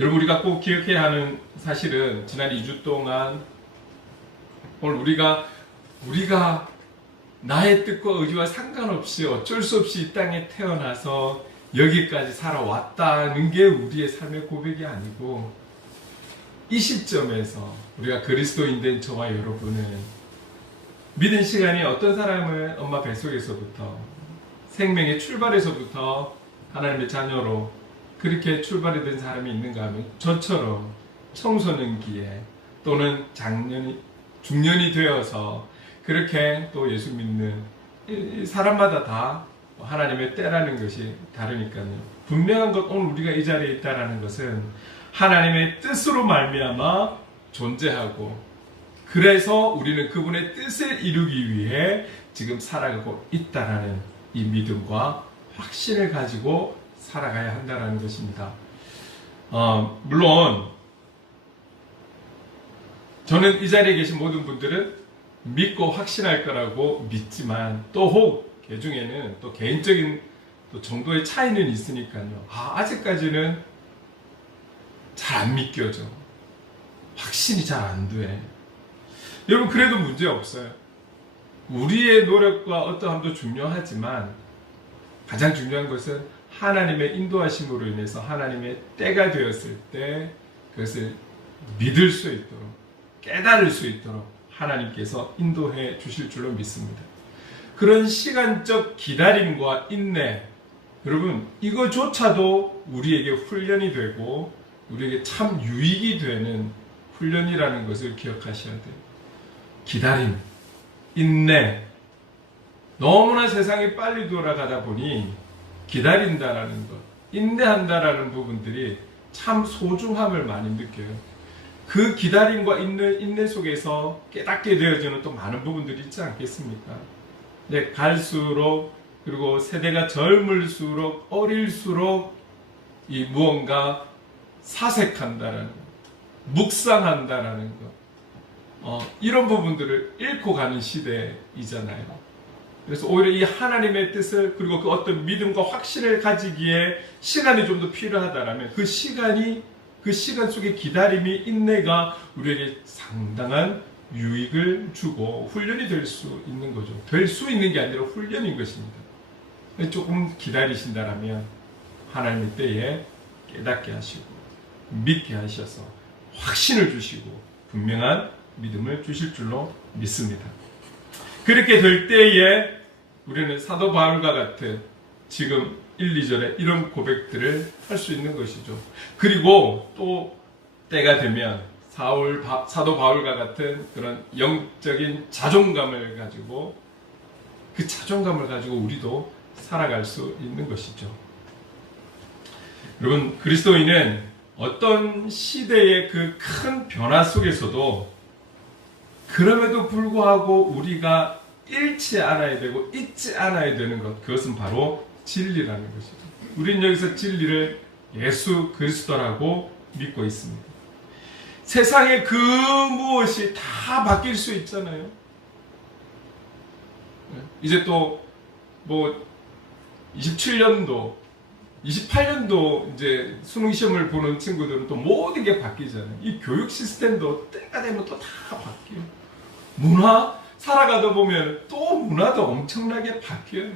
여러분, 우리가 꼭 기억해야 하는 사실은 지난 2주 동안 오늘 우리가 나의 뜻과 의지와 상관없이 어쩔 수 없이 이 땅에 태어나서 여기까지 살아왔다는 게 우리의 삶의 고백이 아니고, 이 시점에서 우리가 그리스도인 된 저와 여러분은 믿은 시간이 어떤 사람은 엄마 뱃속에서부터 생명의 출발에서부터 하나님의 자녀로 그렇게 출발이 된 사람이 있는가 하면, 저처럼 청소년기에 또는 중년이 되어서 그렇게 또 예수 믿는 사람마다 다 하나님의 때라는 것이 다르니까요. 분명한 것, 오늘 우리가 이 자리에 있다는 것은 하나님의 뜻으로 말미암아 존재하고, 그래서 우리는 그분의 뜻을 이루기 위해 지금 살아가고 있다라는 이 믿음과 확신을 가지고 살아가야 한다는 것입니다. 물론 저는 이 자리에 계신 모든 분들은 믿고 확신할 거라고 믿지만, 또 혹 개 중에는 또 개인적인 또 정도의 차이는 있으니까요. 아직까지는 잘 안 믿겨져. 확신이 잘 안 돼. 여러분, 그래도 문제 없어요. 우리의 노력과 어떠함도 중요하지만 가장 중요한 것은 하나님의 인도하심으로 인해서 하나님의 때가 되었을 때 그것을 믿을 수 있도록, 깨달을 수 있도록 하나님께서 인도해 주실 줄로 믿습니다. 그런 시간적 기다림과 인내, 여러분, 이거조차도 우리에게 훈련이 되고 우리에게 참 유익이 되는 훈련이라는 것을 기억하셔야 돼요. 기다림, 인내. 너무나 세상이 빨리 돌아가다 보니 기다린다라는 것, 인내한다라는 부분들이 참 소중함을 많이 느껴요. 그 기다림과 인내 속에서 깨닫게 되어지는 또 많은 부분들이 있지 않겠습니까? 네, 갈수록, 그리고 세대가 젊을수록, 어릴수록 이 무언가 사색한다라는 것, 묵상한다라는 것, 이런 부분들을 잃고 가는 시대이잖아요. 그래서 오히려 이 하나님의 뜻을, 그리고 그 어떤 믿음과 확신을 가지기에 시간이 좀 더 필요하다라면 그 시간 속의 기다림이, 인내가 우리에게 상당한 유익을 주고 훈련이 될 수 있는 거죠. 될 수 있는 게 아니라 훈련인 것입니다. 조금 기다리신다라면 하나님의 때에 깨닫게 하시고 믿게 하셔서 확신을 주시고 분명한 믿음을 주실 줄로 믿습니다. 그렇게 될 때에 우리는 사도 바울과 같은 지금 1, 2절에 이런 고백들을 할 수 있는 것이죠. 그리고 또 때가 되면 사도 바울과 같은 그런 영적인 자존감을 가지고, 그 자존감을 가지고 우리도 살아갈 수 있는 것이죠. 여러분, 그리스도인은 어떤 시대의 그 큰 변화 속에서도 그럼에도 불구하고 우리가 잃지 않아야 되고 잊지 않아야 되는 것, 그것은 바로 진리라는 것이죠. 우리는 여기서 진리를 예수 그리스도라고 믿고 있습니다. 세상의 그 무엇이 다 바뀔 수 있잖아요. 이제 또 뭐 27년도 28년도 이제 수능 시험을 보는 친구들은 또 모든 게 바뀌잖아요. 이 교육 시스템도 때가 되면 또 다 바뀌어요. 문화 살아가다 보면 또 문화도 엄청나게 바뀌어요.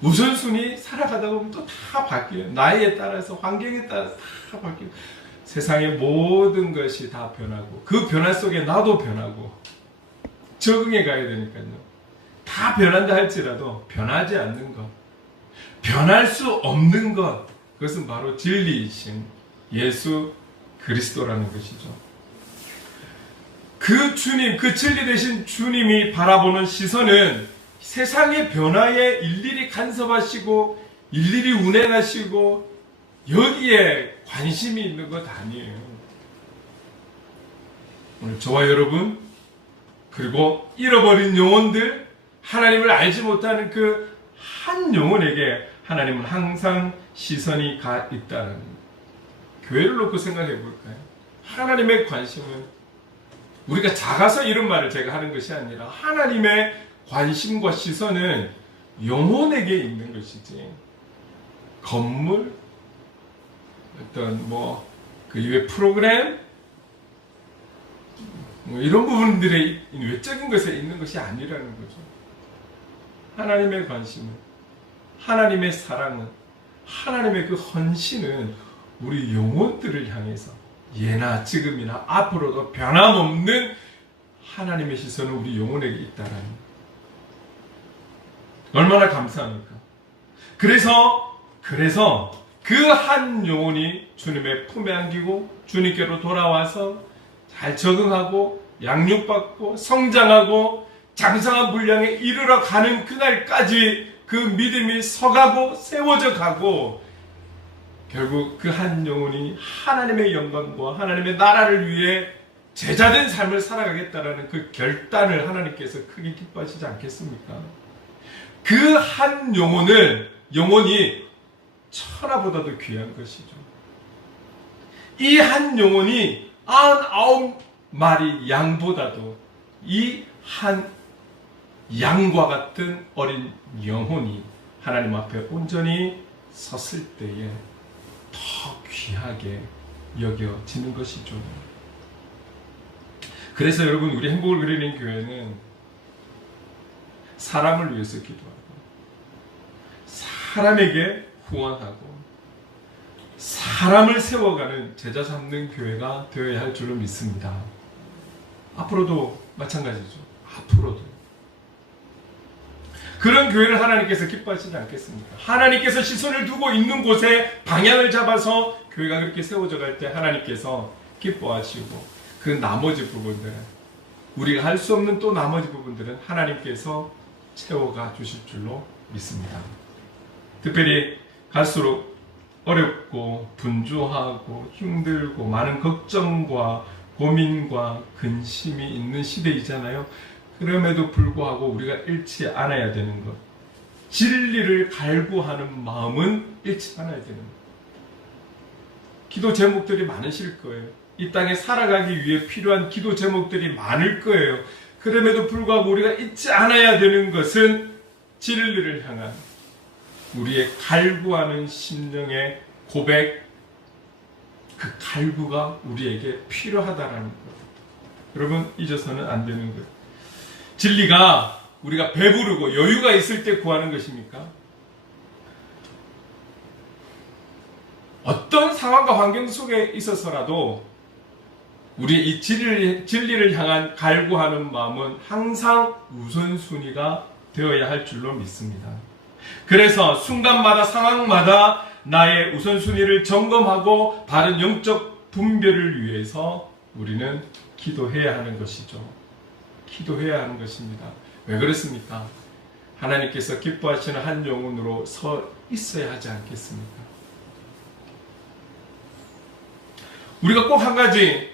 우선순위 살아가다 보면 또 다 바뀌어요. 나이에 따라서, 환경에 따라서 다 바뀌어요. 세상의 모든 것이 다 변하고, 그 변화 속에 나도 변하고 적응해 가야 되니까요. 다 변한다 할지라도 변하지 않는 것, 변할 수 없는 것, 그것은 바로 진리이신 예수 그리스도라는 것이죠. 그 주님, 그 진리 되신 주님이 바라보는 시선은 세상의 변화에 일일이 간섭하시고 일일이 운행하시고 여기에 관심이 있는 것 아니에요. 오늘 저와 여러분, 그리고 잃어버린 영혼들, 하나님을 알지 못하는 그 한 영혼에게 하나님은 항상 시선이 가 있다는 거예요. 교회를 놓고 생각해 볼까요? 하나님의 관심은, 우리가 작아서 이런 말을 제가 하는 것이 아니라 하나님의 관심과 시선은 영혼에게 있는 것이지, 건물, 어떤 그 이외 프로그램, 뭐 이런 부분들의 외적인 것에 있는 것이 아니라는 거죠. 하나님의 관심은, 하나님의 사랑은, 하나님의 그 헌신은 우리 영혼들을 향해서 예나 지금이나 앞으로도 변함없는 하나님의 시선은 우리 영혼에게 있다라는 거예요. 얼마나 감사합니까? 그래서 그 한 영혼이 주님의 품에 안기고 주님께로 돌아와서 잘 적응하고 양육받고 성장하고 장성한 분량에 이르러 가는 그날까지 그 믿음이 서가고 세워져 가고 결국 그 한 영혼이 하나님의 영광과 하나님의 나라를 위해 제자된 삶을 살아가겠다라는 그 결단을 하나님께서 크게 기뻐하시지 않겠습니까? 그 한 영혼이 천하보다도 귀한 것이죠. 이 한 영혼이 99마리 양보다도 이 한 양과 같은 어린 영혼이 하나님 앞에 온전히 섰을 때에 더 귀하게 여겨지는 것이죠. 그래서 여러분, 우리 행복을 그리는 교회는 사람을 위해서 기도하고 사람에게 후원하고 사람을 세워가는 제자 삼는 교회가 되어야 할 줄로 믿습니다. 앞으로도 마찬가지죠. 앞으로도 그런 교회를 하나님께서 기뻐하시지 않겠습니까? 하나님께서 시선을 두고 있는 곳에 방향을 잡아서 교회가 그렇게 세워져 갈 때 하나님께서 기뻐하시고 그 나머지 부분들은, 우리가 할 수 없는 또 나머지 부분들은 하나님께서 채워가 주실 줄로 믿습니다. 특별히 갈수록 어렵고 분주하고 힘들고 많은 걱정과 고민과 근심이 있는 시대이잖아요. 그럼에도 불구하고 우리가 잃지 않아야 되는 것, 진리를 갈구하는 마음은 잃지 않아야 되는 것. 기도 제목들이 많으실 거예요. 이 땅에 살아가기 위해 필요한 기도 제목들이 많을 거예요. 그럼에도 불구하고 우리가 잊지 않아야 되는 것은 진리를 향한 우리의 갈구하는 심령의 고백, 그 갈구가 우리에게 필요하다라는 것. 여러분, 잊어서는 안 되는 것. 진리가 우리가 배부르고 여유가 있을 때 구하는 것입니까? 어떤 상황과 환경 속에 있어서라도 우리 이 진리를 향한 갈구하는 마음은 항상 우선순위가 되어야 할 줄로 믿습니다. 그래서 순간마다 상황마다 나의 우선순위를 점검하고 바른 영적 분별을 위해서 우리는 기도해야 하는 것이죠. 기도해야 하는 것입니다. 왜 그렇습니까? 하나님께서 기뻐하시는 한 영혼으로 서 있어야 하지 않겠습니까? 우리가 꼭 한 가지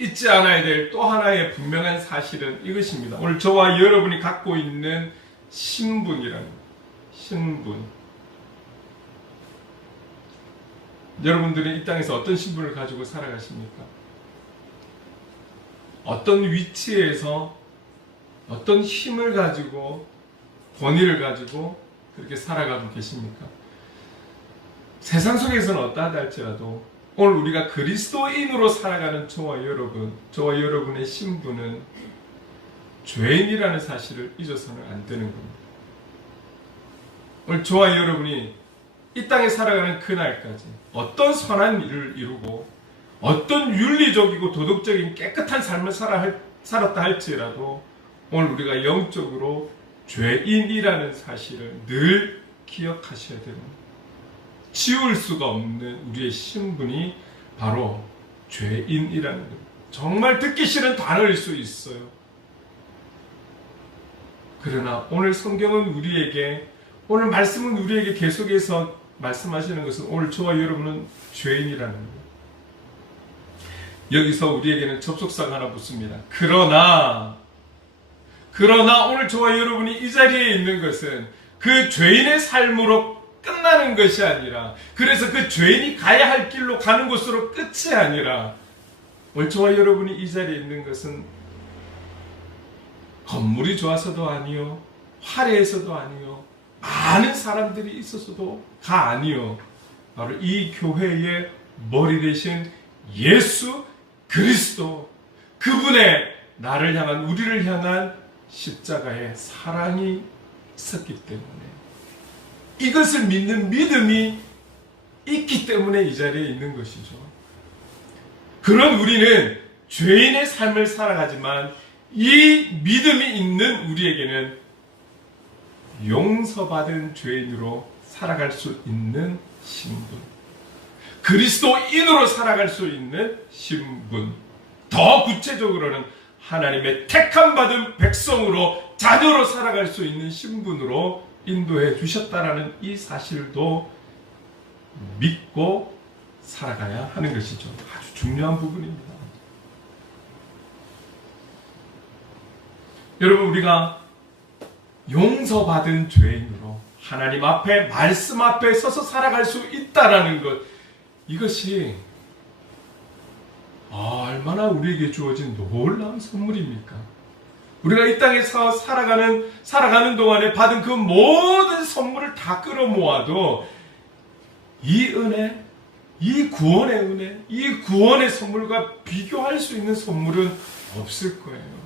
잊지 않아야 될 또 하나의 분명한 사실은 이것입니다. 오늘 저와 여러분이 갖고 있는 신분이라는 것. 신분. 여러분들은 이 땅에서 어떤 신분을 가지고 살아가십니까? 어떤 위치에서 어떤 힘을 가지고 권위를 가지고 그렇게 살아가고 계십니까? 세상 속에서는 어떠하다 할지라도 오늘 우리가 그리스도인으로 살아가는 저와 여러분의 신분은 죄인이라는 사실을 잊어서는 안 되는 겁니다. 오늘 저와 여러분이 이 땅에 살아가는 그날까지 어떤 선한 일을 이루고 어떤 윤리적이고 도덕적인 깨끗한 삶을 살았다 할지라도 오늘 우리가 영적으로 죄인이라는 사실을 늘 기억하셔야 됩니다. 지울 수가 없는 우리의 신분이 바로 죄인이라는 겁니다. 정말 듣기 싫은 단어일 수 있어요. 그러나 오늘 성경은 오늘 말씀은 우리에게 계속해서 말씀하시는 것은 오늘 저와 여러분은 죄인이라는 거예요. 여기서 우리에게는 접속사가 하나 붙습니다. 그러나 오늘 저와 여러분이 이 자리에 있는 것은 그 죄인의 삶으로 끝나는 것이 아니라, 그래서 그 죄인이 가야 할 길로 가는 곳으로 끝이 아니라, 오늘 저와 여러분이 이 자리에 있는 것은 건물이 좋아서도 아니요, 화려해서도 아니요, 많은 사람들이 있어서도가 아니요, 바로 이 교회의 머리 대신 예수 그리스도, 그분의 나를 향한, 우리를 향한 십자가의 사랑이 있었기 때문에, 이것을 믿는 믿음이 있기 때문에 이 자리에 있는 것이죠. 그런 우리는 죄인의 삶을 살아가지만 이 믿음이 있는 우리에게는 용서받은 죄인으로 살아갈 수 있는 신분, 그리스도인으로 살아갈 수 있는 신분, 더 구체적으로는 하나님의 택함 받은 백성으로, 자녀로 살아갈 수 있는 신분으로 인도해 주셨다라는 이 사실도 믿고 살아가야 하는 것이죠. 아주 중요한 부분입니다. 여러분, 우리가 용서받은 죄인으로 하나님 앞에, 말씀 앞에 서서 살아갈 수 있다라는 것, 이것이 얼마나 우리에게 주어진 놀라운 선물입니까? 우리가 이 땅에서 살아가는 동안에 받은 그 모든 선물을 다 끌어모아도 이 은혜, 이 구원의 은혜, 이 구원의 선물과 비교할 수 있는 선물은 없을 거예요.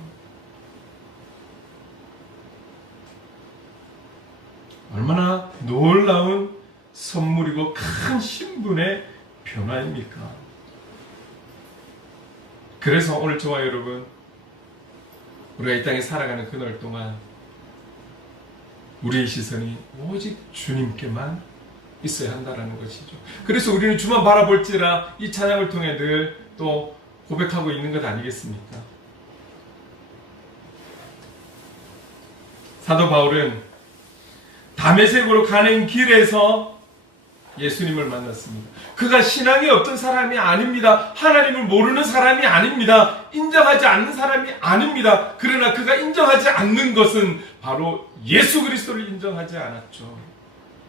얼마나 놀라운 선물이고 큰 신분의 변화입니까? 그래서 오늘 저와 여러분, 우리가 이 땅에 살아가는 그날 동안 우리의 시선이 오직 주님께만 있어야 한다는 것이죠. 그래서 우리는 주만 바라볼지라 이 찬양을 통해 늘 또 고백하고 있는 것 아니겠습니까? 사도 바울은 다메섹으로 가는 길에서 예수님을 만났습니다. 그가 신앙이 없던 사람이 아닙니다. 하나님을 모르는 사람이 아닙니다. 인정하지 않는 사람이 아닙니다. 그러나 그가 인정하지 않는 것은 바로 예수 그리스도를 인정하지 않았죠.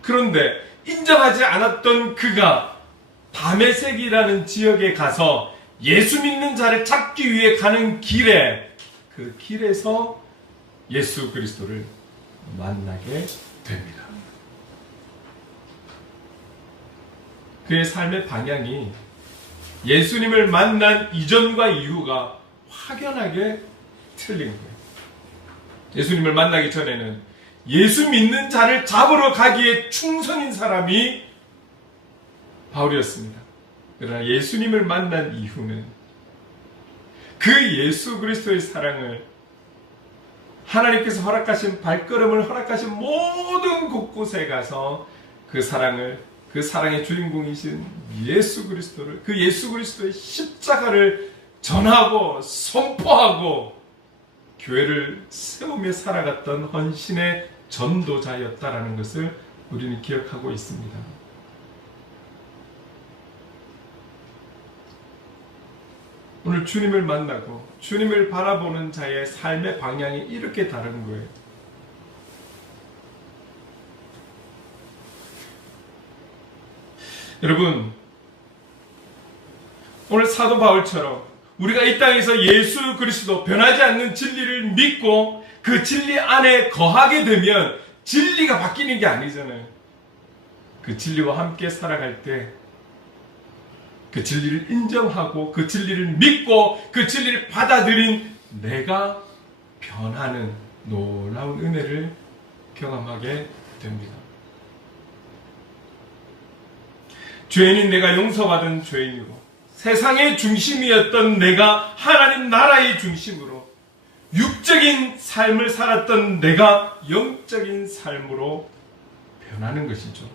그런데 인정하지 않았던 그가 다메섹이라는 지역에 가서 예수 믿는 자를 찾기 위해 가는 길에, 그 길에서 예수 그리스도를 만나게 됩니다. 그의 삶의 방향이 예수님을 만난 이전과 이후가 확연하게 틀린 거예요. 예수님을 만나기 전에는 예수 믿는 자를 잡으러 가기에 충성인 사람이 바울이었습니다. 그러나 예수님을 만난 이후는 그 예수 그리스도의 사랑을, 하나님께서 허락하신 발걸음을 허락하신 모든 곳곳에 가서 그 사랑을, 그 사랑의 주인공이신 예수 그리스도를, 그 예수 그리스도의 십자가를 전하고 선포하고 교회를 세우며 살아갔던 헌신의 전도자였다라는 것을 우리는 기억하고 있습니다. 오늘 주님을 만나고 주님을 바라보는 자의 삶의 방향이 이렇게 다른 거예요. 여러분, 오늘 사도 바울처럼 우리가 이 땅에서 예수 그리스도, 변하지 않는 진리를 믿고 그 진리 안에 거하게 되면 진리가 바뀌는 게 아니잖아요. 그 진리와 함께 살아갈 때 그 진리를 인정하고 그 진리를 믿고 그 진리를 받아들인 내가 변하는 놀라운 은혜를 경험하게 됩니다. 죄인인 내가 용서받은 죄인이고 세상의 중심이었던 내가 하나님 나라의 중심으로, 육적인 삶을 살았던 내가 영적인 삶으로 변하는 것이죠.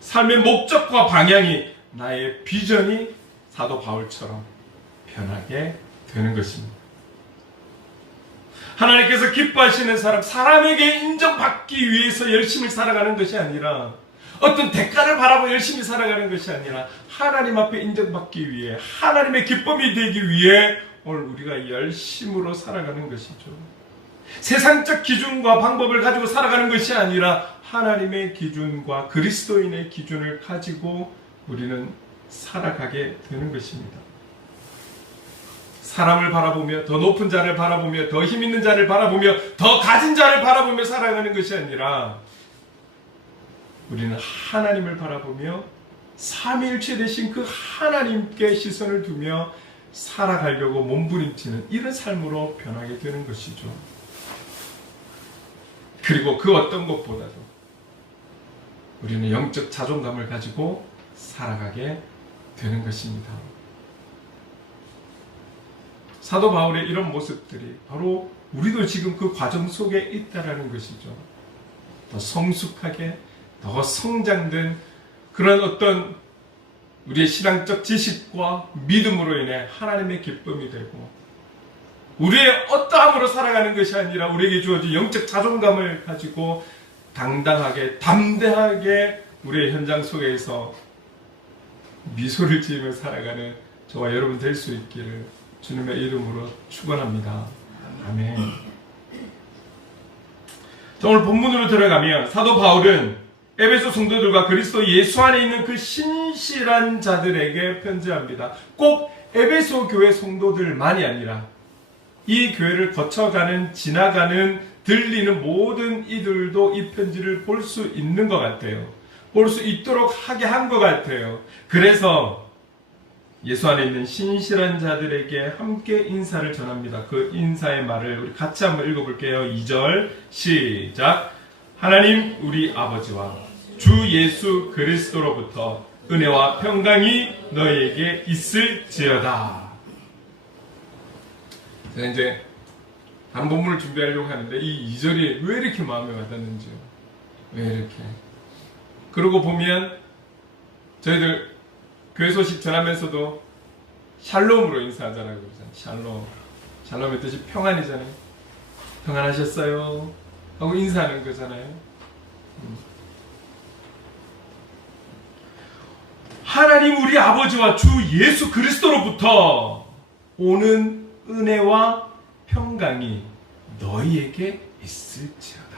삶의 목적과 방향이, 나의 비전이 사도 바울처럼 변하게 되는 것입니다. 하나님께서 기뻐하시는 사람, 사람에게 인정받기 위해서 열심히 살아가는 것이 아니라, 어떤 대가를 바라고 열심히 살아가는 것이 아니라 하나님 앞에 인정받기 위해, 하나님의 기쁨이 되기 위해 오늘 우리가 열심으로 살아가는 것이죠. 세상적 기준과 방법을 가지고 살아가는 것이 아니라 하나님의 기준과 그리스도인의 기준을 가지고 우리는 살아가게 되는 것입니다. 사람을 바라보며, 더 높은 자를 바라보며, 더 힘 있는 자를 바라보며, 더 가진 자를 바라보며 살아가는 것이 아니라 우리는 하나님을 바라보며 삼위일체 되신 그 하나님께 시선을 두며 살아가려고 몸부림치는 이런 삶으로 변하게 되는 것이죠. 그리고 그 어떤 것보다도 우리는 영적 자존감을 가지고 살아가게 되는 것입니다. 사도 바울의 이런 모습들이 바로 우리도 지금 그 과정 속에 있다라는 것이죠. 더 성숙하게, 더 성장된 그런 어떤 우리의 신앙적 지식과 믿음으로 인해 하나님의 기쁨이 되고, 우리의 어떠함으로 살아가는 것이 아니라 우리에게 주어진 영적 자존감을 가지고 당당하게, 담대하게 우리의 현장 속에서 미소를 지으며 살아가는 저와 여러분 될 수 있기를 주님의 이름으로 축원합니다. 아멘. 자, 오늘 본문으로 들어가면 사도 바울은 에베소 성도들과 그리스도 예수 안에 있는 그 신실한 자들에게 편지합니다. 꼭 에베소 교회 성도들만이 아니라 이 교회를 거쳐가는, 지나가는, 들리는 모든 이들도 이 편지를 볼 수 있는 것 같아요. 볼 수 있도록 하게 한 것 같아요. 그래서 예수 안에 있는 신실한 자들에게 함께 인사를 전합니다. 그 인사의 말을 우리 같이 한번 읽어볼게요. 2절 시작. 하나님 우리 아버지와 주 예수 그리스도로부터 은혜와 평강이 너희에게 있을지어다. 제가 이제 다른 본문을 준비하려고 하는데 이 2절이 왜 이렇게 마음에 와닿는지요. 왜 이렇게. 그러고 보면 저희들 교회 소식 전하면서도 샬롬으로 인사하잖아요. 샬롬. 샬롬의 뜻이 평안이잖아요. 평안하셨어요? 하고 인사하는 거잖아요. 하나님 우리 아버지와 주 예수 그리스도로부터 오는 은혜와 평강이 너희에게 있을지어다.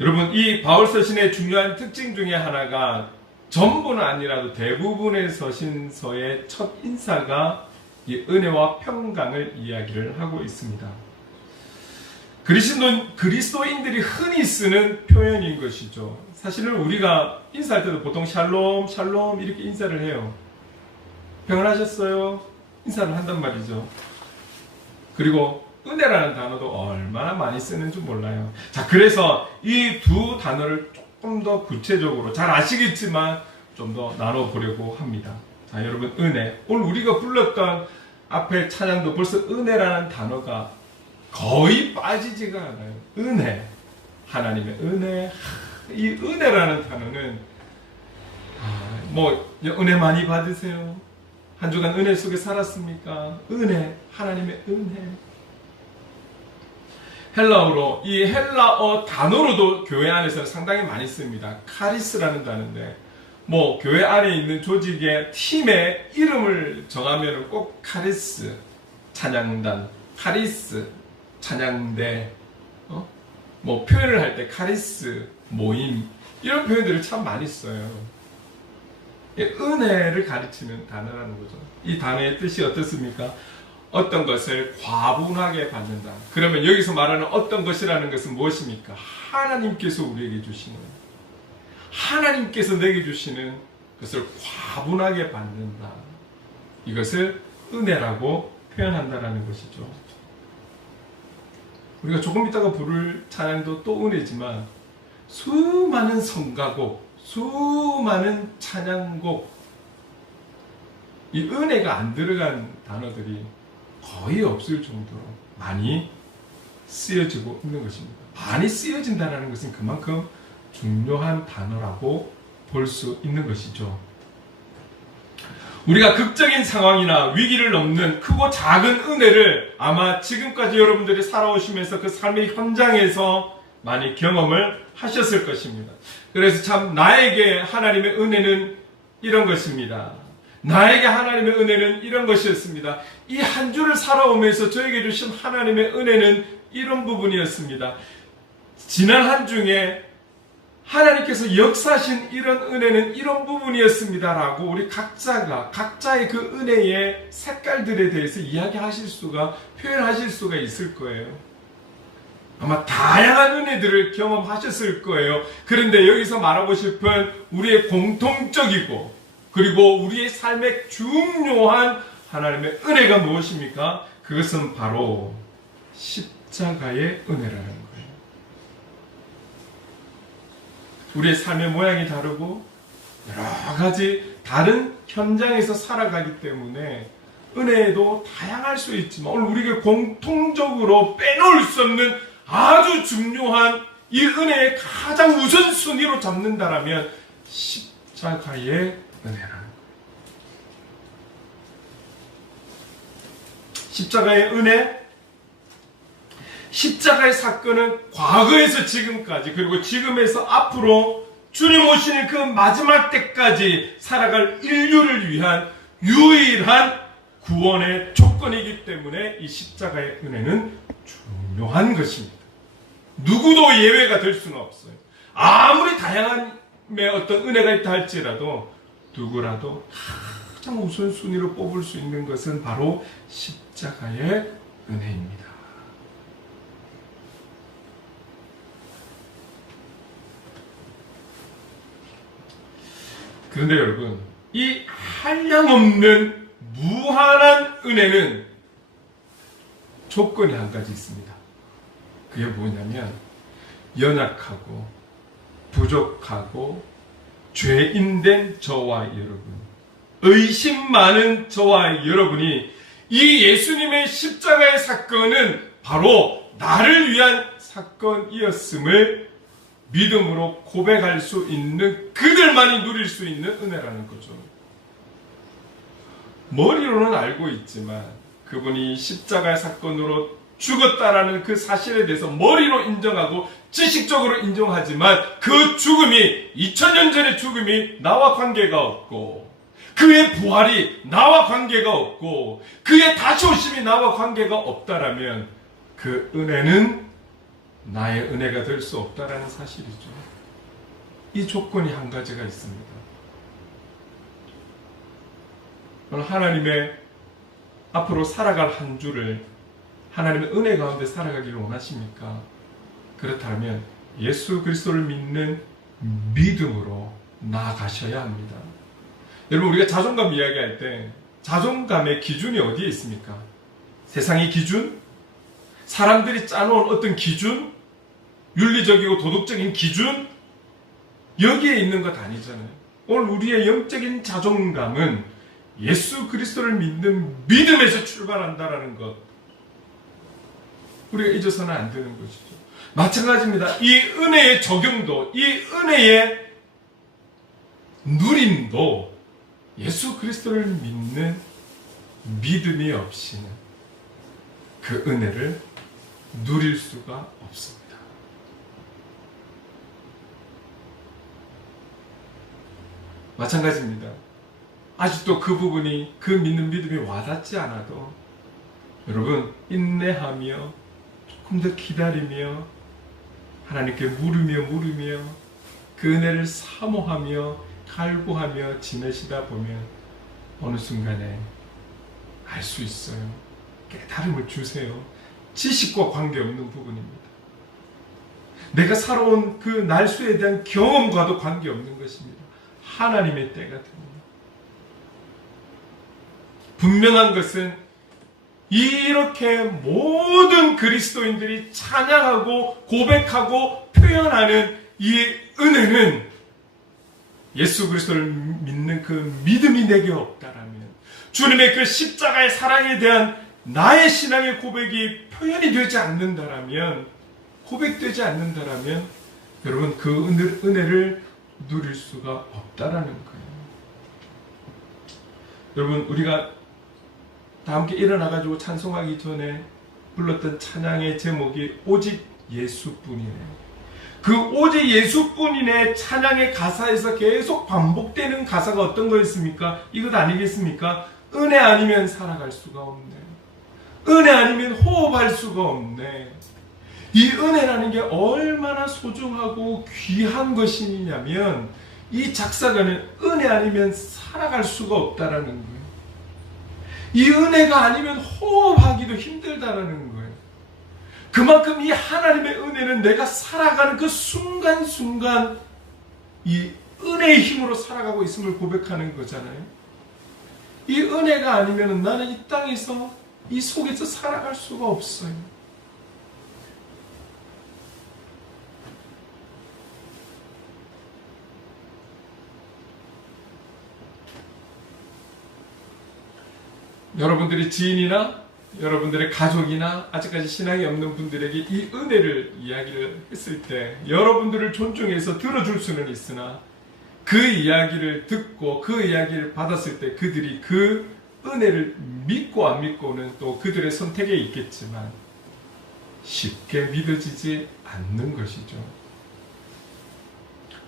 여러분, 이 바울 서신의 중요한 특징 중에 하나가 전부는 아니라도 대부분의 서신서의 첫 인사가 이 은혜와 평강을 이야기를 하고 있습니다. 그리스도인들이 흔히 쓰는 표현인 것이죠. 사실은 우리가 인사할 때도 보통 샬롬, 샬롬 이렇게 인사를 해요. 평안하셨어요? 인사를 한단 말이죠. 그리고 은혜라는 단어도 얼마나 많이 쓰는 줄 몰라요. 자, 그래서 이 두 단어를 조금 더 구체적으로 잘 아시겠지만 좀 더 나눠보려고 합니다. 자, 여러분, 은혜. 오늘 우리가 불렀던 앞에 찬양도 벌써 은혜라는 단어가 거의 빠지지가 않아요. 은혜. 하나님의 은혜. 이 은혜라는 단어는 은혜 많이 받으세요. 한 주간 은혜 속에 살았습니까? 은혜. 하나님의 은혜. 헬라어로, 이 헬라어 단어로도 교회 안에서 상당히 많이 씁니다. 카리스라는 단어인데, 교회 안에 있는 조직의 팀의 이름을 정하면 꼭 카리스, 찬양단, 카리스, 찬양대, 표현을 할 때 카리스, 모임, 이런 표현들을 참 많이 써요. 은혜를 가르치는 단어라는 거죠. 이 단어의 뜻이 어떻습니까? 어떤 것을 과분하게 받는다. 그러면 여기서 말하는 어떤 것이라는 것은 무엇입니까? 하나님께서 우리에게 주시는, 하나님께서 내게 주시는 것을 과분하게 받는다. 이것을 은혜라고 표현한다라는 것이죠. 우리가 조금 있다가 부를 찬양도 또 은혜지만 수많은 성가곡, 수많은 찬양곡, 이 은혜가 안 들어간 단어들이 거의 없을 정도로 많이 쓰여지고 있는 것입니다. 많이 쓰여진다는 것은 그만큼 중요한 단어라고 볼 수 있는 것이죠. 우리가 극적인 상황이나 위기를 넘는 크고 작은 은혜를 아마 지금까지 여러분들이 살아오시면서 그 삶의 현장에서 많이 경험을 하셨을 것입니다. 그래서 참 나에게 하나님의 은혜는 이런 것입니다. 나에게 하나님의 은혜는 이런 것이었습니다. 이 한 주를 살아오면서 저에게 주신 하나님의 은혜는 이런 부분이었습니다. 지난 한 주에 하나님께서 역사하신 이런 은혜는 이런 부분이었습니다. 라고 우리 각자가 각자의 그 은혜의 색깔들에 대해서 이야기하실 수가, 표현하실 수가 있을 거예요. 아마 다양한 은혜들을 경험하셨을 거예요. 그런데 여기서 말하고 싶은 우리의 공통적이고 그리고 우리의 삶에 중요한 하나님의 은혜가 무엇입니까? 그것은 바로 십자가의 은혜라는 거예요. 우리의 삶의 모양이 다르고 여러 가지 다른 현장에서 살아가기 때문에 은혜도 다양할 수 있지만 오늘 우리가 공통적으로 빼놓을 수 없는 아주 중요한 이 은혜의 가장 우선순위로 잡는다라면 십자가의 은혜라는 거예요. 십자가의 은혜, 십자가의 사건은 과거에서 지금까지 그리고 지금에서 앞으로 주님 오시는 그 마지막 때까지 살아갈 인류를 위한 유일한 구원의 조건이기 때문에 이 십자가의 은혜는 중요한 것입니다. 누구도 예외가 될 수는 없어요. 아무리 다양한 어떤 은혜가 있다 할지라도 누구라도 가장 우선순위로 뽑을 수 있는 것은 바로 십자가의 은혜입니다. 그런데 여러분, 이 한량없는 무한한 은혜는 조건이 한 가지 있습니다. 그게 뭐냐면 연약하고 부족하고 죄인된 저와 여러분, 의심 많은 저와 여러분이 이 예수님의 십자가의 사건은 바로 나를 위한 사건이었음을 믿음으로 고백할 수 있는 그들만이 누릴 수 있는 은혜라는 거죠. 머리로는 알고 있지만 그분이 십자가의 사건으로 죽었다라는 그 사실에 대해서 머리로 인정하고 지식적으로 인정하지만 그 죽음이 2000년 전의 죽음이 나와 관계가 없고 그의 부활이 나와 관계가 없고 그의 다시 오심이 나와 관계가 없다라면 그 은혜는 나의 은혜가 될 수 없다라는 사실이죠. 이 조건이 한 가지가 있습니다. 오늘 하나님의 앞으로 살아갈 한 주를 하나님의 은혜 가운데 살아가기를 원하십니까? 그렇다면 예수 그리스도를 믿는 믿음으로 나아가셔야 합니다. 여러분, 우리가 자존감 이야기할 때 자존감의 기준이 어디에 있습니까? 세상의 기준? 사람들이 짜놓은 어떤 기준? 윤리적이고 도덕적인 기준? 여기에 있는 것 아니잖아요. 오늘 우리의 영적인 자존감은 예수 그리스도를 믿는 믿음에서 출발한다라는 것, 우리가 잊어서는 안 되는 것이죠. 마찬가지입니다. 이 은혜의 적용도, 이 은혜의 누림도 예수 그리스도를 믿는 믿음이 없이는 그 은혜를 누릴 수가 없습니다. 마찬가지입니다. 아직도 그 부분이, 그 믿는 믿음이 와닿지 않아도 여러분, 인내하며 조금 더 기다리며 하나님께 물으며 그 은혜를 사모하며 갈구하며 지내시다 보면 어느 순간에 알 수 있어요. 깨달음을 주세요. 지식과 관계없는 부분입니다. 내가 살아온 그 날수에 대한 경험과도 관계없는 것입니다. 하나님의 때가 됩니다. 분명한 것은 이렇게 모든 그리스도인들이 찬양하고 고백하고 표현하는 이 은혜는 예수 그리스도를 믿는 그 믿음이 내게 없다라면, 주님의 그 십자가의 사랑에 대한 나의 신앙의 고백이 표현이 되지 않는다라면, 고백되지 않는다라면 여러분, 그 은혜를 누릴 수가 없다라는 거예요. 여러분, 우리가 다 함께 일어나가지고 찬송하기 전에 불렀던 찬양의 제목이 오직 예수뿐이네. 그 오직 예수뿐이네 찬양의 가사에서 계속 반복되는 가사가 어떤 거였습니까? 이것 아니겠습니까? 은혜 아니면 살아갈 수가 없네. 은혜 아니면 호흡할 수가 없네. 이 은혜라는 게 얼마나 소중하고 귀한 것이냐면 이 작사가는 은혜 아니면 살아갈 수가 없다라는 거예요. 이 은혜가 아니면 호흡하기도 힘들다라는 거예요. 그만큼 이 하나님의 은혜는 내가 살아가는 그 순간순간 이 은혜의 힘으로 살아가고 있음을 고백하는 거잖아요. 이 은혜가 아니면 나는 이 땅에서 이 속에서 살아갈 수가 없어요. 여러분들의 지인이나 여러분들의 가족이나 아직까지 신앙이 없는 분들에게 이 은혜를 이야기를 했을 때 여러분들을 존중해서 들어줄 수는 있으나 그 이야기를 듣고 그 이야기를 받았을 때 그들이 그 은혜를 믿고 안 믿고는 또 그들의 선택에 있겠지만 쉽게 믿어지지 않는 것이죠.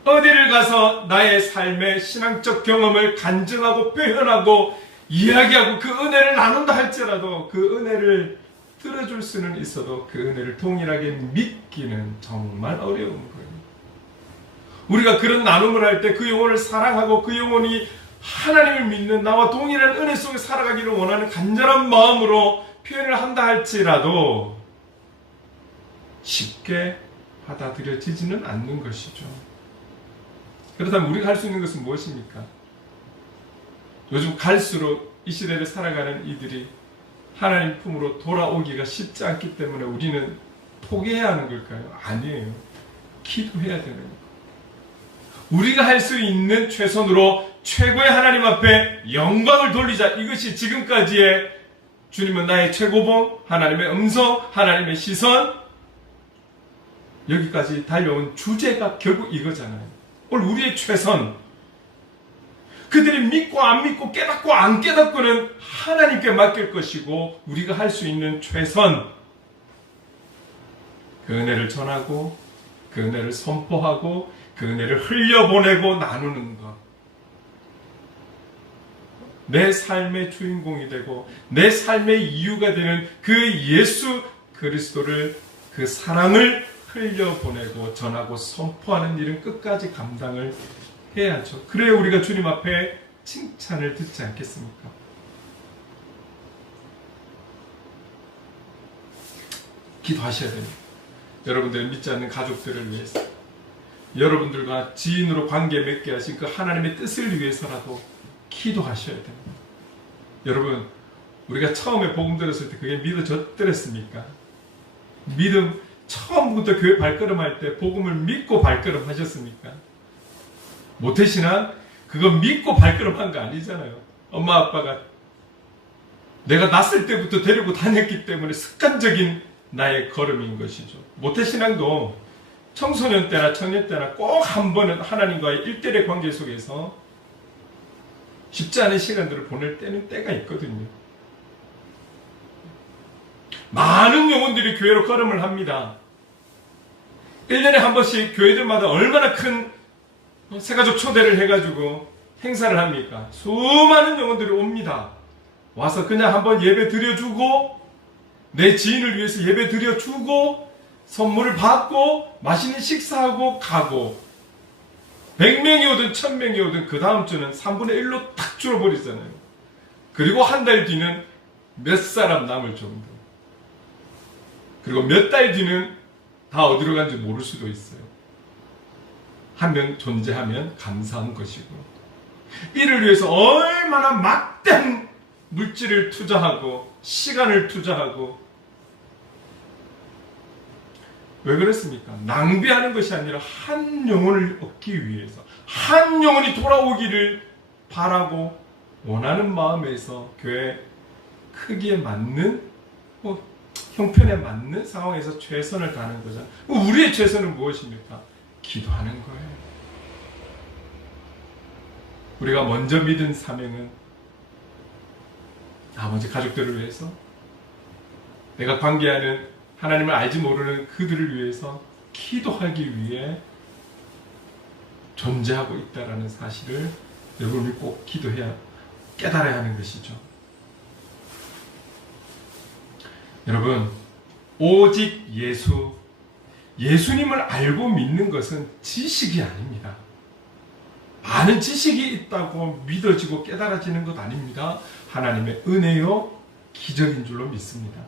어디를 가서 나의 삶의 신앙적 경험을 간증하고 표현하고 이야기하고 그 은혜를 나눈다 할지라도 그 은혜를 들어줄 수는 있어도 그 은혜를 동일하게 믿기는 정말 어려운 거예요. 우리가 그런 나눔을 할 때 그 영혼을 사랑하고 그 영혼이 하나님을 믿는 나와 동일한 은혜 속에 살아가기를 원하는 간절한 마음으로 표현을 한다 할지라도 쉽게 받아들여지지는 않는 것이죠. 그렇다면 우리가 할 수 있는 것은 무엇입니까? 요즘 갈수록 이 시대를 살아가는 이들이 하나님 품으로 돌아오기가 쉽지 않기 때문에 우리는 포기해야 하는 걸까요? 아니에요. 기도해야 되는 거예요. 우리가 할 수 있는 최선으로 최고의 하나님 앞에 영광을 돌리자. 이것이 지금까지의 주님은 나의 최고봉, 하나님의 음성, 하나님의 시선, 여기까지 달려온 주제가 결국 이거잖아요. 오늘 우리의 최선, 그들이 믿고 안 믿고 깨닫고 안 깨닫고는 하나님께 맡길 것이고 우리가 할 수 있는 최선, 그 은혜를 전하고 그 은혜를 선포하고 그 은혜를 흘려보내고 나누는 것, 내 삶의 주인공이 되고 내 삶의 이유가 되는 그 예수 그리스도를, 그 사랑을 흘려보내고 전하고 선포하는 일은 끝까지 감당을 해야죠. 그래야 우리가 주님 앞에 칭찬을 듣지 않겠습니까? 기도하셔야 됩니다. 여러분들 믿지 않는 가족들을 위해서, 여러분들과 지인으로 관계 맺게 하신 그 하나님의 뜻을 위해서라도 기도하셔야 됩니다. 여러분, 우리가 처음에 복음 들었을 때 그게 믿어졌더랬습니까? 믿음, 처음부터 교회 발걸음할 때 복음을 믿고 발걸음 하셨습니까? 모태신앙, 그거 믿고 발걸음한 거 아니잖아요. 엄마 아빠가 내가 낳았을 때부터 데리고 다녔기 때문에 습관적인 나의 걸음인 것이죠. 모태신앙도 청소년 때나 청년 때나 꼭 한 번은 하나님과의 일대일의 관계 속에서 쉽지 않은 시간들을 보낼 때가 있거든요. 많은 영혼들이 교회로 걸음을 합니다. 1년에 한 번씩 교회들마다 얼마나 큰 새가족 초대를 해가지고 행사를 합니까? 수많은 영혼들이 옵니다. 와서 그냥 한번 예배 드려주고 내 지인을 위해서 예배 드려주고 선물을 받고 맛있는 식사하고 가고, 100명이 오든 1000명이 오든 그 다음 주는 3분의 1로 탁 줄어버리잖아요. 그리고 한 달 뒤는 몇 사람 남을 정도, 그리고 몇 달 뒤는 다 어디로 간지 모를 수도 있어요. 한 명 존재하면 감사한 것이고, 이를 위해서 얼마나 막대한 물질을 투자하고 시간을 투자하고, 왜 그랬습니까? 낭비하는 것이 아니라 한 영혼을 얻기 위해서, 한 영혼이 돌아오기를 바라고 원하는 마음에서 교회 크기에 맞는, 형편에 맞는 상황에서 최선을 다하는 거잖아요. 우리의 최선은 무엇입니까? 기도하는 거예요. 우리가 먼저 믿은 사명은 나머지 가족들을 위해서, 내가 관계하는 하나님을 알지 모르는 그들을 위해서 기도하기 위해 존재하고 있다는 사실을 여러분이 꼭 기도해야, 깨달아야 하는 것이죠. 여러분, 오직 예수님을 알고 믿는 것은 지식이 아닙니다. 많은 지식이 있다고 믿어지고 깨달아지는 것 아닙니다. 하나님의 은혜요 기적인 줄로 믿습니다.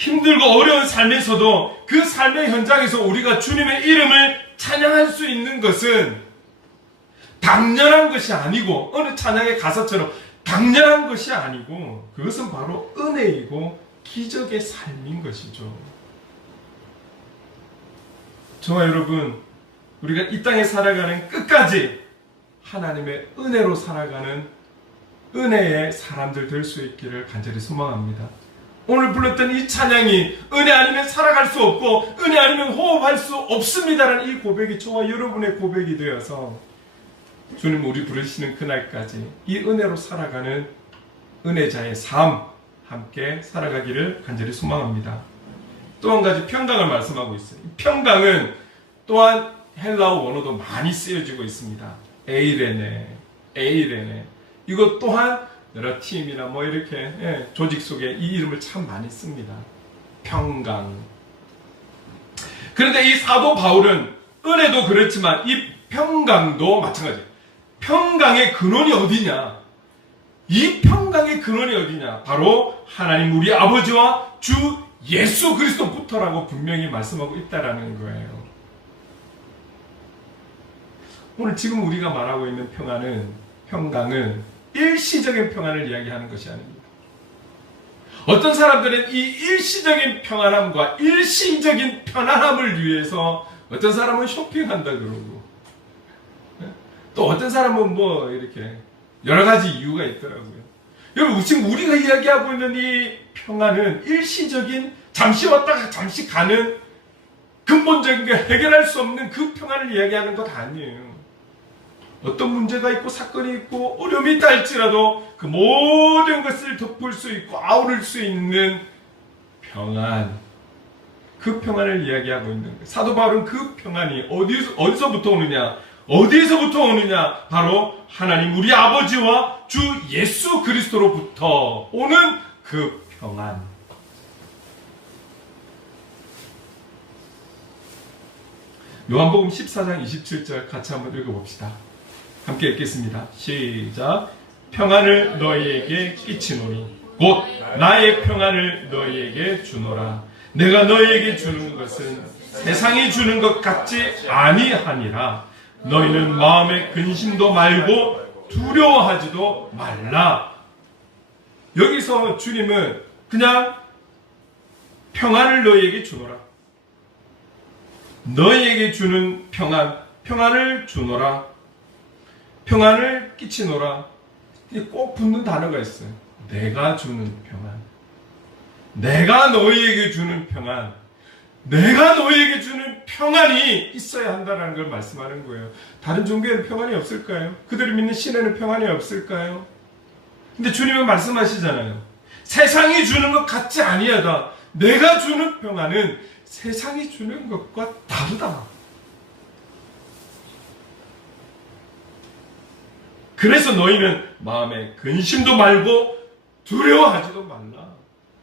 힘들고 어려운 삶에서도 그 삶의 현장에서 우리가 주님의 이름을 찬양할 수 있는 것은 당연한 것이 아니고, 어느 찬양의 가사처럼 당연한 것이 아니고, 그것은 바로 은혜이고 기적의 삶인 것이죠. 저와 여러분, 우리가 이 땅에 살아가는 끝까지 하나님의 은혜로 살아가는 은혜의 사람들 될 수 있기를 간절히 소망합니다. 오늘 불렀던 이 찬양이 은혜 아니면 살아갈 수 없고 은혜 아니면 호흡할 수 없습니다라는 이 고백이 저와 여러분의 고백이 되어서 주님 우리 부르시는 그날까지 이 은혜로 살아가는 은혜자의 삶 함께 살아가기를 간절히 소망합니다. 또 한 가지 평강을 말씀하고 있어요. 평강은 또한 헬라어 원어도 많이 쓰여지고 있습니다. 에이레네. 이것 또한 여러 팀이나 뭐 이렇게 조직 속에 이 이름을 참 많이 씁니다. 평강. 그런데 이 사도 바울은 은혜도 그렇지만 이 평강도 마찬가지예요. 평강의 근원이 어디냐? 이 평강의 근원이 어디냐? 바로 하나님 우리 아버지와 주 예수 그리스도부터라고 분명히 말씀하고 있다라는 거예요. 오늘 지금 우리가 말하고 있는 평강은 일시적인 평안을 이야기하는 것이 아닙니다. 어떤 사람들은 이 일시적인 평안함과 일시적인 편안함을 위해서 어떤 사람은 쇼핑한다 그러고 또 어떤 사람은 뭐 이렇게 여러 가지 이유가 있더라고요. 여러분 지금 우리가 이야기하고 있는 이 평안은 일시적인 잠시 왔다가 잠시 가는 근본적인 게 해결할 수 없는 그 평안을 이야기하는 것 아니에요. 어떤 문제가 있고 사건이 있고 어려움이 있다 할지라도 그 모든 것을 덮을 수 있고 아우를 수 있는 평안, 그 평안을 이야기하고 있는 거예요. 사도 바울은 그 평안이 어디서부터 오느냐 바로 하나님 우리 아버지와 주 예수 그리스도로부터 오는 그 평안. 요한복음 14장 27절 같이 한번 읽어봅시다. 함께 읽겠습니다. 시작. 평안을 너희에게 끼치노니 곧 나의 평안을 너희에게 주노라. 내가 너희에게 주는 것은 세상이 주는 것 같지 아니하니라. 너희는 마음에 근심도 말고 두려워하지도 말라. 여기서 주님은 그냥 평안을 너희에게 주노라. 너희에게 주는 평안을 주노라. 평안을 끼치노라. 꼭 붙는 단어가 있어요. 내가 주는 평안. 내가 너희에게 주는 평안. 내가 너희에게 주는 평안이 있어야 한다는 걸 말씀하는 거예요. 다른 종교에는 평안이 없을까요? 그들이 믿는 신에는 평안이 없을까요? 근데 주님은 말씀하시잖아요. 세상이 주는 것 같지 아니하다. 내가 주는 평안은 세상이 주는 것과 다르다. 그래서 너희는 마음에 근심도 말고 두려워하지도 말라.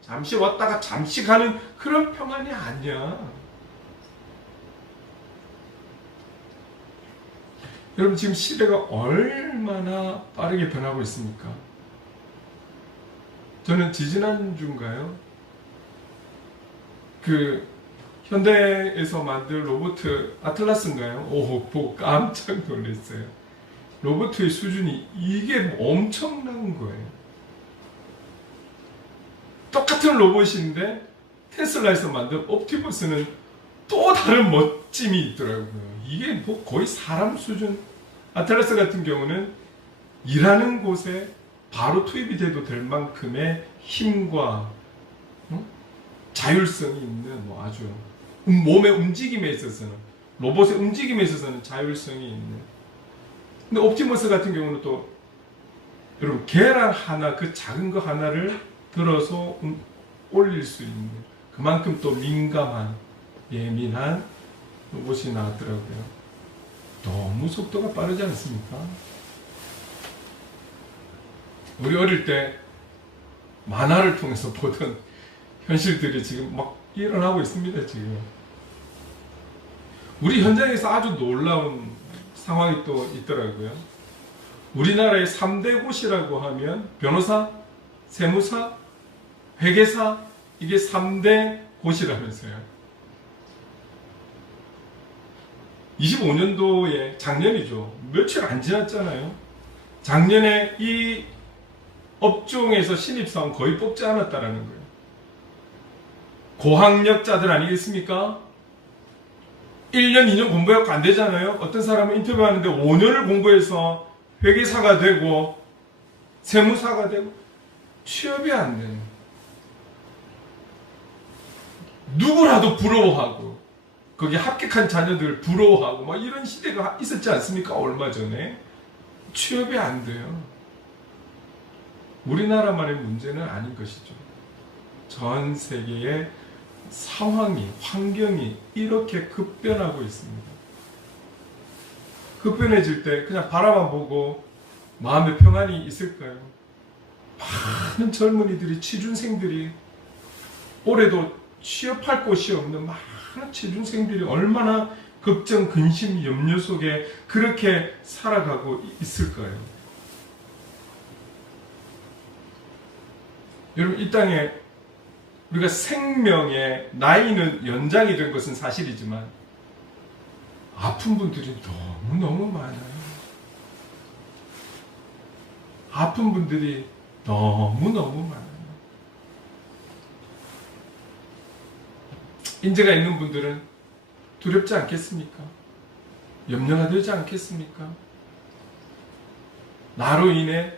잠시 왔다가 잠시 가는 그런 평안이 아니야. 여러분 지금 시대가 얼마나 빠르게 변하고 있습니까? 저는 지지난주인가요? 현대에서 만든 로봇 아틀라스인가요? 보고 깜짝 놀랐어요. 로봇의 수준이 이게 엄청난 거예요. 똑같은 로봇인데 테슬라에서 만든 옵티머스는 또 다른 멋짐이 있더라고요. 이게 뭐 거의 사람 수준. 아틀라스 같은 경우는 일하는 곳에 바로 투입이 돼도 될 만큼의 힘과 자율성이 있는 아주 몸의 움직임에 있어서는 로봇의 움직임에 있어서는 자율성이 있는. 근데 옵티머스 같은 경우는 또 여러분 계란 하나 그 작은 거 하나를 들어서 올릴 수 있는 그만큼 또 민감한 예민한 로봇이 나왔더라고요. 너무 속도가 빠르지 않습니까? 우리 어릴 때 만화를 통해서 보던 현실들이 지금 막 일어나고 있습니다. 지금 우리 현장에서 아주 놀라운 상황이 또 있더라고요. 우리나라의 3대 곳이라고 하면 변호사, 세무사, 회계사, 이게 3대 고시라면서요. 25년도에 작년이죠. 며칠 안 지났잖아요. 작년에 이 업종에서 신입사원 거의 뽑지 않았다라는 거예요. 고학력자들 아니겠습니까? 1년, 2년 공부해갖고 안 되잖아요. 어떤 사람은 인터뷰하는데 5년을 공부해서 회계사가 되고 세무사가 되고 취업이 안 돼요. 누구라도 부러워하고 거기 합격한 자녀들 부러워하고 막 이런 시대가 있었지 않습니까? 얼마 전에. 취업이 안 돼요. 우리나라만의 문제는 아닌 것이죠. 전 세계의 상황이, 환경이 이렇게 급변하고 있습니다. 급변해질 때 그냥 바라만 보고 마음의 평안이 있을까요? 많은 젊은이들이, 취준생들이 올해도 취업할 곳이 없는 많은 취준생들이 얼마나 걱정, 근심, 염려 속에 그렇게 살아가고 있을까요? 여러분, 이 땅에 우리가 생명의 나이는 연장이 된 것은 사실이지만 아픈 분들이 너무너무 많아요. 아픈 분들이 너무너무 많아요. 인재가 있는 분들은 두렵지 않겠습니까? 염려가 되지 않겠습니까? 나로 인해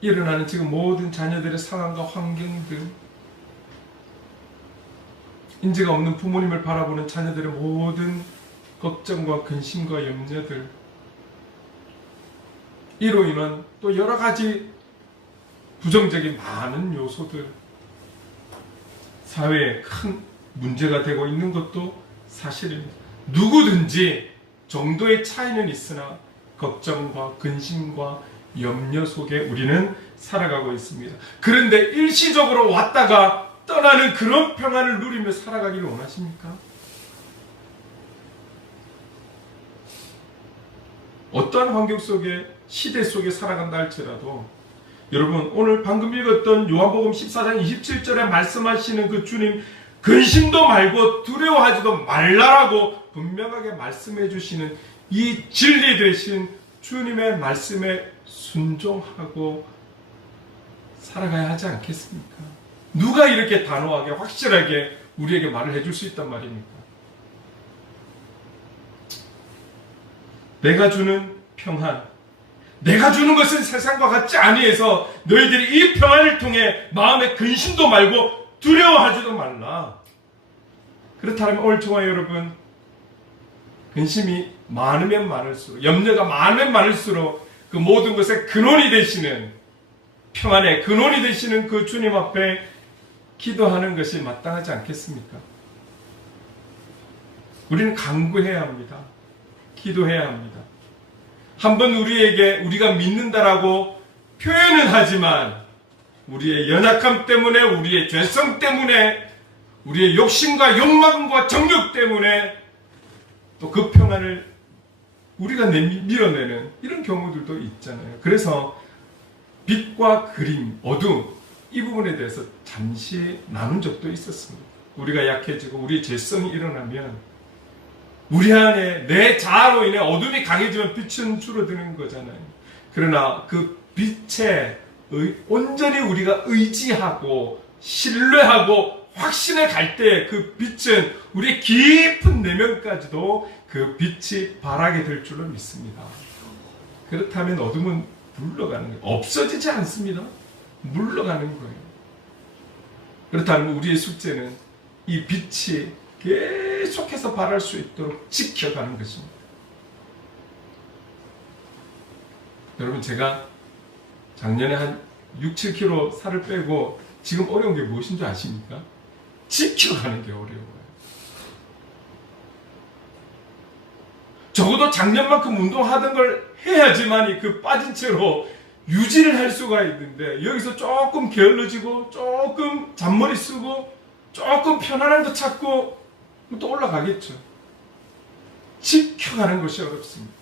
일어나는 지금 모든 자녀들의 상황과 환경들, 인재가 없는 부모님을 바라보는 자녀들의 모든 걱정과 근심과 염려들, 이로 인한 또 여러 가지 부정적인 많은 요소들, 사회에 큰 문제가 되고 있는 것도 사실입니다. 누구든지 정도의 차이는 있으나 걱정과 근심과 염려 속에 우리는 살아가고 있습니다. 그런데 일시적으로 왔다가 떠나는 그런 평안을 누리며 살아가기를 원하십니까? 어떠한 환경 속에, 시대 속에 살아간다 할지라도 여러분, 오늘 방금 읽었던 요한복음 14장 27절에 말씀하시는 그 주님, 근심도 말고 두려워하지도 말라라고 분명하게 말씀해 주시는 이 진리 되신 주님의 말씀에 순종하고 살아가야 하지 않겠습니까? 누가 이렇게 단호하게 확실하게 우리에게 말을 해줄 수 있단 말입니까? 내가 주는 평안, 내가 주는 것은 세상과 같지 아니해서 너희들이 이 평안을 통해 마음의 근심도 말고 두려워하지도 말라. 그렇다면 오늘 저와 여러분, 근심이 많으면 많을수록, 염려가 많으면 많을수록 그 모든 것의 근원이 되시는, 평안의 근원이 되시는 그 주님 앞에 기도하는 것이 마땅하지 않겠습니까? 우리는 간구해야 합니다. 기도해야 합니다. 한번 우리에게 우리가 믿는다라고 표현은 하지만 우리의 연약함 때문에, 우리의 죄성 때문에, 우리의 욕심과 욕망과 정욕 때문에 또 그 평안을 우리가 밀어내는 이런 경우들도 있잖아요. 그래서 빛과 그림, 어둠, 이 부분에 대해서 잠시 나눈 적도 있었습니다. 우리가 약해지고 우리의 죄성이 일어나면 우리 안에 내 자아로 인해 어둠이 강해지면 빛은 줄어드는 거잖아요. 그러나 그 빛에 온전히 우리가 의지하고 신뢰하고 확신에 갈 때 그 빛은 우리 깊은 내면까지도 그 빛이 발하게 될 줄로 믿습니다. 그렇다면 어둠은 물러가는 거예요. 없어지지 않습니다. 물러가는 거예요. 그렇다면 우리의 숙제는 이 빛이 계속해서 발할 수 있도록 지켜가는 것입니다. 여러분, 제가 작년에 한 6, 7kg 살을 빼고 지금 어려운 게 무엇인 줄 아십니까? 지켜가는 게 어려워요. 적어도 작년만큼 운동하던 걸 해야지만 그 빠진 채로 유지를 할 수가 있는데, 여기서 조금 게을러지고 조금 잔머리 쓰고 조금 편안한 거 찾고 또 올라가겠죠. 지켜가는 것이 어렵습니다.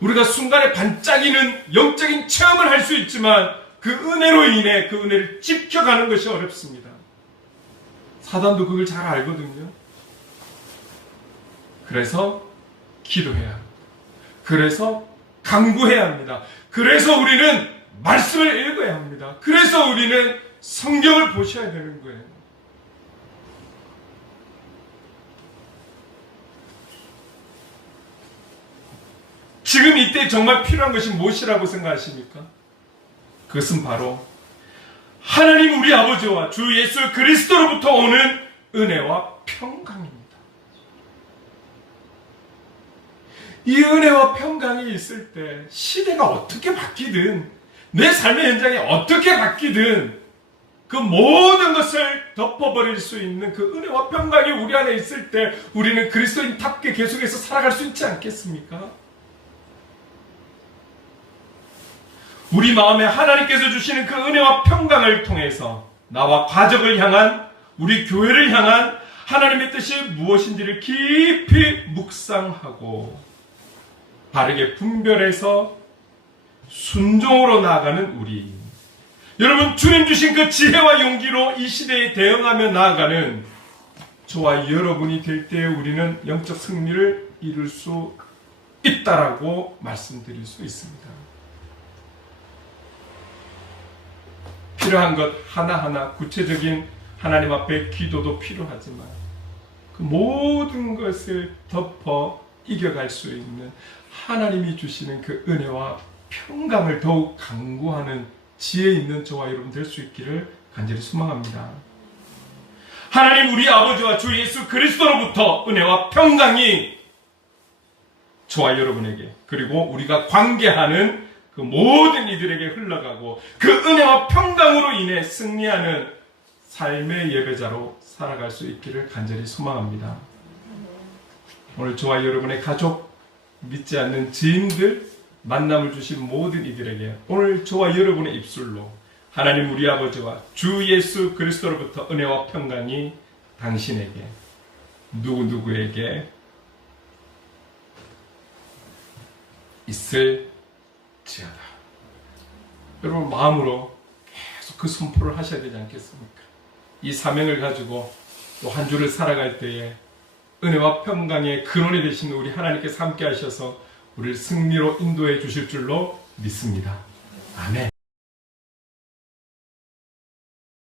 우리가 순간에 반짝이는 영적인 체험을 할 수 있지만 그 은혜로 인해 그 은혜를 지켜가는 것이 어렵습니다. 사단도 그걸 잘 알거든요. 그래서 기도해야 합니다. 그래서 간구해야 합니다. 그래서 우리는 말씀을 읽어야 합니다. 그래서 우리는 성경을 보셔야 되는 거예요. 지금 이때 정말 필요한 것이 무엇이라고 생각하십니까? 그것은 바로 하나님 우리 아버지와 주 예수 그리스도로부터 오는 은혜와 평강입니다. 이 은혜와 평강이 있을 때 시대가 어떻게 바뀌든 내 삶의 현장이 어떻게 바뀌든 그 모든 것을 덮어버릴 수 있는 그 은혜와 평강이 우리 안에 있을 때 우리는 그리스도인답게 계속해서 살아갈 수 있지 않겠습니까? 우리 마음에 하나님께서 주시는 그 은혜와 평강을 통해서 나와 가족을 향한, 우리 교회를 향한 하나님의 뜻이 무엇인지를 깊이 묵상하고 바르게 분별해서 순종으로 나아가는 우리. 여러분, 주님 주신 그 지혜와 용기로 이 시대에 대응하며 나아가는 저와 여러분이 될 때 우리는 영적 승리를 이룰 수 있다라고 말씀드릴 수 있습니다. 필요한 것 하나하나 구체적인 하나님 앞에 기도도 필요하지만 그 모든 것을 덮어 이겨갈 수 있는 하나님이 주시는 그 은혜와 평강을 더욱 강구하는 지혜 있는 저와 여러분 될 수 있기를 간절히 소망합니다. 하나님 우리 아버지와 주 예수 그리스도로부터 은혜와 평강이 저와 여러분에게, 그리고 우리가 관계하는 그 모든 이들에게 흘러가고 그 은혜와 평강으로 인해 승리하는 삶의 예배자로 살아갈 수 있기를 간절히 소망합니다. 오늘 저와 여러분의 가족, 믿지 않는 지인들, 만남을 주신 모든 이들에게 오늘 저와 여러분의 입술로 하나님 우리 아버지와 주 예수 그리스도로부터 은혜와 평강이 당신에게, 누구누구에게 있을지어다. 여러분 마음으로 계속 그 선포를 하셔야 되지 않겠습니까? 이 사명을 가지고 또 한 주를 살아갈 때에 은혜와 평강의 근원이 되신 우리 하나님께서 함께 하셔서 우리를 승리로 인도해 주실 줄로 믿습니다. 아멘.